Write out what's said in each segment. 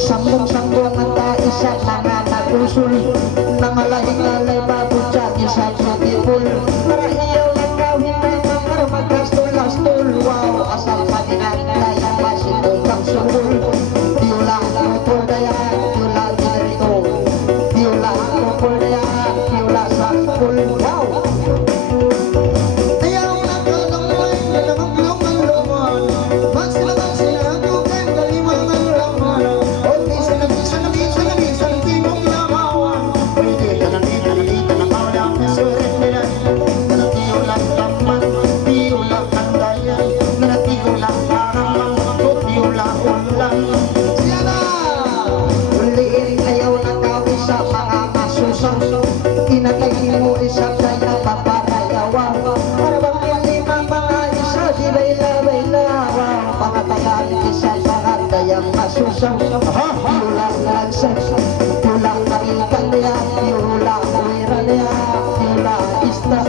Sambong-sambong ang taisa mga nagusul nangalay-ngalay babutya isa beautiful para iyaw ng kawin na mga magkastol-lastol wow asal sa dinagay ang masitong kagsungul diula mo por daya diula dinerito diula mo por daya diula sa kul wow inatay mo isang kaya paparayawa para bang limang mga isa di bayla-bayla pangatayan isa pangatayang masusang yula lansay yula karikan niya yula kuwiran niya yula ista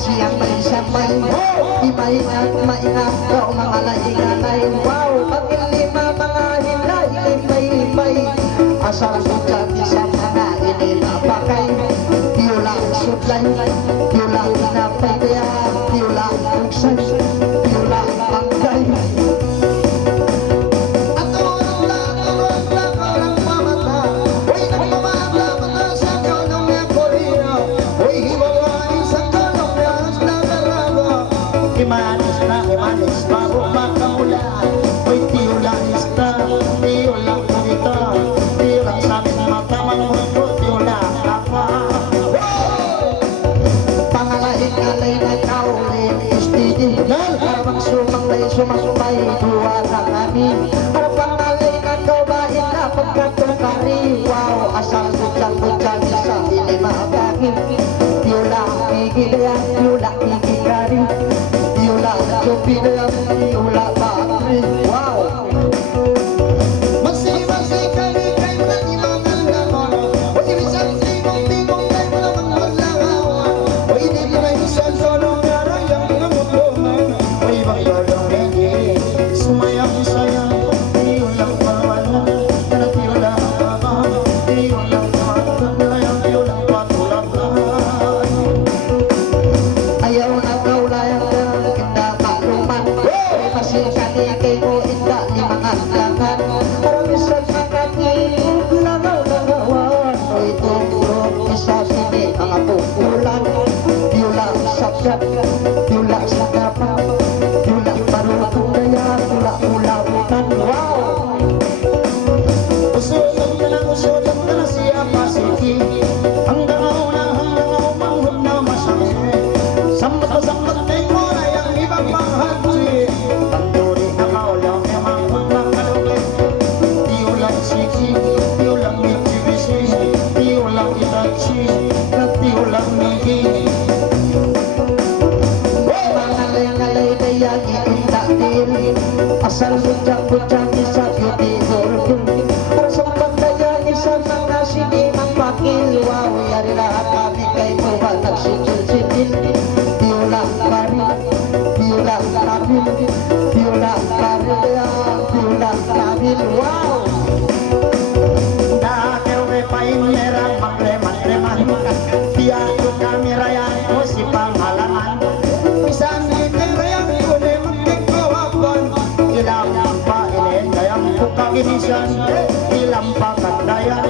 siyang may sabay maingat ka mga lainganay wow pag-ilima mga hilay-limay-limay asal sujan isang mga inilapakay diulang sudlay diulang pinapay kaya diulang ugsay diulang panggay Manis bago makamula oy tiulang ista tiulang kurita tiulang sabi matamang mundo tiulang apa pangalain-alay na kaulin istidi harapang sumanglay sumasumay dua na kami harapang alay na kaubain na pagkatungkari wow asal bujang-bujang isa ilima kami tiulang igilayan tiulang igigari Pinayang iula patri wow Masih kali kayo na imangan na mono o ibisang tingong kayo na magmaglangawan o hindi na isang solong naray ang pinamutulungan o ibang yolong rengi sumayang sayang iulang pawalan na iulang pama iulang pamatanayang iulang patulang ayaw na kaulayang masih kani mo inda ni mga langan para bisan makatulog lagaw-lagawan o itong isa sini ang apukulan diula sakyat diula sakapa diula parutong daya diula ulabutan wow usulan ka na siya pasiki hanggang ako manghod na masakit sambat-sambat kay mo na yung ibang mahadsi asal bujang-bujang isa beautiful para sa pagdayan isa mga sinimang pakil wow yari lahat kami kay Tuhan nagsitil-sitil diula kari diula kabil diula karil diula kabil wow dahil may painmerang magleman-leman diayo kami rayan mo si panghalangan bisan itirayang kunin magkikawapan ilang pa ilin kayang bukaginisan ilang pa kagdayan